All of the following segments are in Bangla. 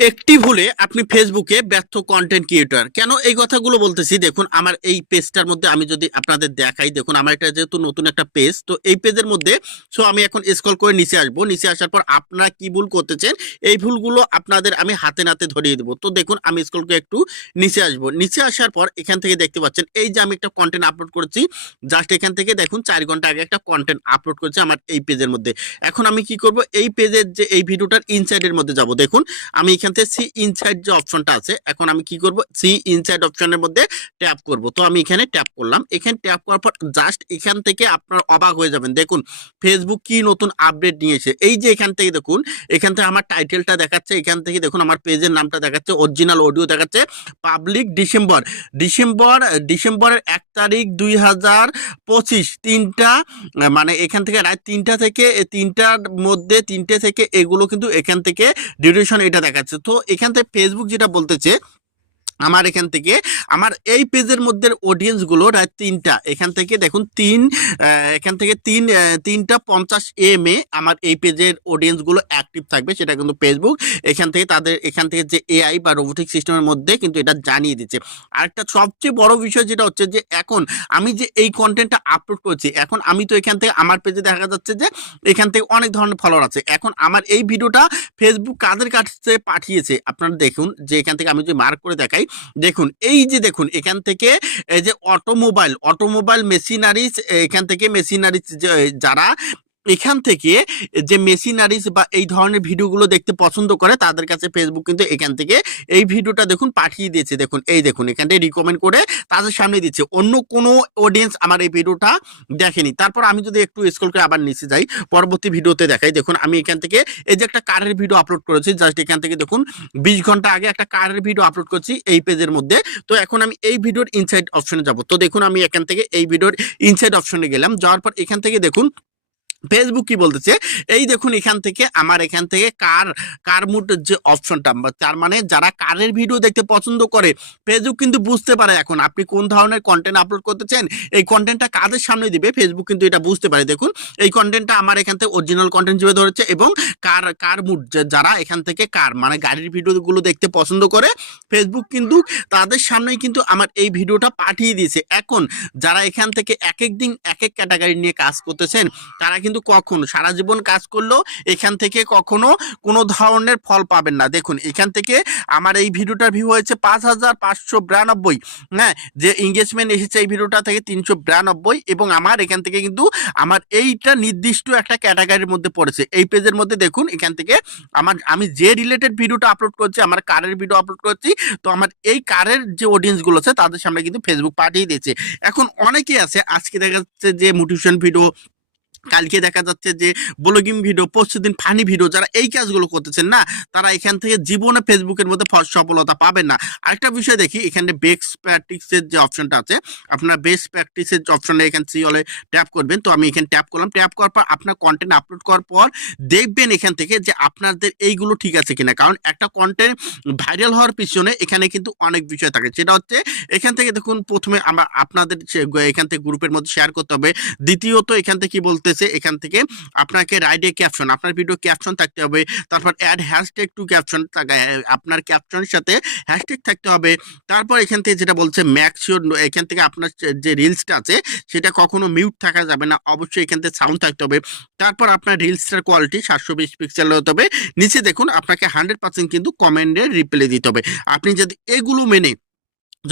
একটি ভুলে আপনি ফেসবুকে ব্যর্থ কন্টেন্ট ক্রিয়েটর কেন এই কথাগুলো বলতেছি? দেখুন, আমার এই পেজটার মধ্যে আমি যদি আপনাদের দেখাই, দেখুন, আমার এটা যেহেতু নতুন একটা পেজ তো এই পেজের মধ্যে সো আমি এখন স্ক্রল করে নিচে আসব। নিচে আসার পর আপনারা কি ভুল করতেছেন, এই ভুলগুলো আপনাদের আমি হাতে নাতে ধরিয়ে দেবো। তো দেখুন, আমি স্ক্রল করে একটু নিচে আসব। নিচে আসার পর এখান থেকে দেখতে পাচ্ছেন, এই যে আমি একটা কন্টেন্ট আপলোড করেছি জাস্ট এখান থেকে দেখুন, চার ঘণ্টা আগে একটা কন্টেন্ট আপলোড করেছি আমার এই পেজের মধ্যে। এখন আমি কি করব? এই পেজের যে, এই ভিডিওটার ইনসাইডের মধ্যে যাব। দেখুন, আমি এখান থেকে সি ইনসাইড যে অপশনটা আছে, এখন আমি কি করব? সি ইনসাইড অপশনের মধ্যে ট্যাপ করব। তো আমি এখানে ট্যাপ করলাম। এখানে ট্যাপ করার পর জাস্ট এখান থেকে আপনার অবাক হয়ে যাবেন। দেখুন ফেসবুক কি নতুন আপডেট নিয়েছে। এই যে এখান থেকে দেখুন, এখান থেকে আমার টাইটেলটা দেখাচ্ছে। এখান থেকে দেখুন, আমার পেজের নামটা দেখাচ্ছে অরিজিনাল অডিও দেখাচ্ছে। পাবলিক ডিসেম্বর ডিসেম্বর ডিসেম্বরের এক তারিখ দুই হাজার পঁচিশ, তিনটা মানে এখান থেকে রাত তিনটা থেকে, তিনটার মধ্যে, তিনটে থেকে এগুলো কিন্তু এখান থেকে ডিউরেশন এটা দেখাচ্ছে। তো এখান থেকে ফেসবুক যেটা বলতেছে আমার এখান থেকে, আমার এই পেজের মধ্যে অডিয়েন্সগুলো রাত তিনটা। এখান থেকে দেখুন, তিন এখান থেকে তিন তিনটা পঞ্চাশ এম এ আমার এই পেজের অডিয়েন্সগুলো অ্যাক্টিভ থাকবে, সেটা কিন্তু ফেসবুক এখান থেকে তাদের, এখান থেকে যে এআই বা রোবোটিক সিস্টেমের মধ্যে কিন্তু এটা জানিয়ে দিচ্ছে। আরেকটা সবচেয়ে বড় বিষয় যেটা হচ্ছে যে, এখন আমি যে এই কন্টেন্টটা আপলোড করছি, এখন আমি তো এখান থেকে, আমার পেজে দেখা যাচ্ছে যে, এখান থেকে অনেক ধরনের ফলোয়ার আছে। এখন আমার এই ভিডিওটা ফেসবুক কাদের কাছে পাঠিয়েছে? আপনারা দেখুন, যে এখান থেকে আমি যদি মার্ক করে দেখাই দেখুন, এই যে দেখুন, এখান থেকে, এই যে অটোমোবাইল অটোমোবাইল মেশিনারিজ এখান থেকে মেশিনারিজ যারা এখান থেকে যে মেশিনারিজ বা এই ধরনের ভিডিওগুলো দেখতে পছন্দ করে, তাদের কাছে ফেসবুক কিন্তু এখান থেকে এই ভিডিওটা দেখুন পাঠিয়ে দিয়েছে। দেখুন, এই দেখুন এখান থেকে রিকমেন্ড করে তাদের সামনে দিচ্ছে। অন্য কোনো অডিয়েন্স আমার এই ভিডিওটা দেখেনি। তারপর আমি যদি একটু স্ক্রল করে আবার নিচে যাই, পরবর্তী ভিডিওতে দেখাই। দেখুন, আমি এখান থেকে এই যে একটা কারের ভিডিও আপলোড করেছি জাস্ট এখান থেকে দেখুন, বিশ ঘণ্টা আগে একটা কারের ভিডিও আপলোড করছি এই পেজের মধ্যে। তো এখন আমি এই ভিডিওর ইনসাইড অপশনে যাব। তো দেখুন, আমি এখান থেকে এই ভিডিওর ইনসাইড অপশনে গেলাম। যাওয়ার পর এখান থেকে দেখুন ফেসবুক কি বলতেছে? এই দেখুন এখান থেকে, আমার এখান থেকে কার কার মুড যে অপশনটা তার মানে যারা কারের ভিডিও দেখতে পছন্দ করে ফেসবুক কিন্তু বুঝতে পারে এখন আপনি কোন ধরনের কন্টেন্ট আপলোড করতেছেন, এই কন্টেন্টটা কাদের সামনে দিবে ফেসবুক কিন্তু এটা বুঝতে পারে। দেখুন, এই কন্টেন্টটা আমার এখান থেকে অরিজিনাল কন্টেন্ট হিসেবে ধরেছে এবং কার কার মুড যারা এখান থেকে কার মানে গাড়ির ভিডিওগুলো দেখতে পছন্দ করে ফেসবুক কিন্তু তাদের সামনেই কিন্তু আমার এই ভিডিওটা পাঠিয়ে দিয়েছে। এখন যারা এখান থেকে এক এক দিন এক এক ক্যাটাগরি নিয়ে কাজ করতেছেন, তারা কিন্তু কখনো, সারা জীবন কাজ করলেও এখান থেকে কখনো কোনো ধরনের ফল পাবেন না। দেখুন, এখান থেকে আমার এই ভিডিওটার ভিউ হয়েছে পাঁচ হাজার পাঁচশো বিরানব্বই। হ্যাঁ যে এঙ্গেজমেন্ট এসেছে এই ভিডিওটা থেকে তিনশো বিরানব্বই এবং আমার এখান থেকে কিন্তু আমার এইটা নির্দিষ্ট একটা ক্যাটাগরির মধ্যে পড়েছে। এই পেজের মধ্যে দেখুন, এখান থেকে আমার, আমি যে রিলেটেড ভিডিওটা আপলোড করছি, আমার কারের ভিডিও আপলোড করছি, তো আমার এই কারের যে অডিয়েন্সগুলো আছে, তাদের সামনে কিন্তু ফেসবুক পাঠিয়ে দিয়েছে। এখন অনেকেই আছে, আজকে দেখা যাচ্ছে যে মোটিভেশন ভিডিও কালকে দেখা যাচ্ছে যে ব্লগিং ভিডিও, পরশু দিন ফানি ভিডিও যারা এই কাজগুলো করতেছেন না, তারা এখান থেকে জীবনে ফেসবুকের মধ্যে ফল সফলতা পাবেন না। আরেকটা বিষয় দেখি, এখানে বেস্ট প্র্যাকটিসের যে অপশনটা আছে, আপনার বেস্ট প্র্যাকটিসের যে অপশনে এখানে সি হলে ট্যাপ করবেন। তো আমি এখানে ট্যাপ করলাম। ট্যাপ করার পর আপনার কন্টেন্ট আপলোড করার পর দেখবেন এখান থেকে যে আপনাদের এইগুলো ঠিক আছে কিনা। কারণ একটা কন্টেন্ট ভাইরাল হওয়ার পিছনে এখানে কিন্তু অনেক বিষয় থাকে। সেটা হচ্ছে, এখান থেকে দেখুন প্রথমে আমরা আপনাদের এখান থেকে গ্রুপের মধ্যে শেয়ার করতে হবে। দ্বিতীয়ত এখান থেকে কি বলতেছে এখান থেকে। আপনাকে রাইডে ক্যাপশন আপনার ভিডিও ক্যাপশন থাকতে হবে, তারপর অ্যাড হ্যাশট্যাগ টু ক্যাপশন আপনার ক্যাপশনের সাথে হ্যাশট্যাগ থাকতে হবে। তারপর এখান থেকে যেটা বলছে ম্যাক্সিওর এখান থেকে আপনার যে রিলসটা আছে, সেটা কখনো মিউট থাকা যাবে না, অবশ্যই এখান থেকে সাউন্ড থাকতে হবে। তারপর আপনার রিলসটার কোয়ালিটি সাতশো বিশ পিক্সেল হতে হবে। নিচে দেখুন, আপনাকে হান্ড্রেড পার্সেন্ট কিন্তু কমেন্টের রিপ্লাই দিতে হবে। আপনি যদি এগুলো মেনে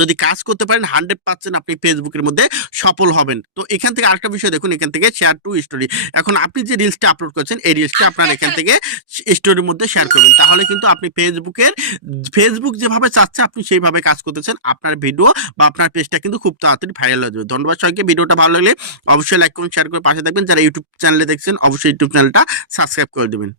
যদি কাজ করতে পারেন হান্ড্রেড পার্সেন্ট আপনি ফেসবুকের মধ্যে সফল হবেন। তো এখান থেকে আরেকটা বিষয় দেখুন এখান থেকে শেয়ার টু স্টোরি এখন আপনি যে রিলসটা আপলোড করছেন এই রিলসটা আপনার এখান থেকে স্টোরির মধ্যে শেয়ার করবেন। তাহলে কিন্তু আপনি ফেসবুকের ফেসবুক যেভাবে চাচ্ছে আপনি সেইভাবে কাজ করতেছেন। আপনার ভিডিও বা আপনার পেজটা কিন্তু খুব তাড়াতাড়ি ভাইরাল হয়ে যাবে। ধন্যবাদ সবাইকে। ভিডিওটা ভালো লাগলে অবশ্যই লাইক করুন শেয়ার করে পাশে থাকবেন। যারা ইউটিউব চ্যানেলে দেখছেন অবশ্যই ইউটিউব চ্যানেলটা সাবস্ক্রাইব করে দেবেন।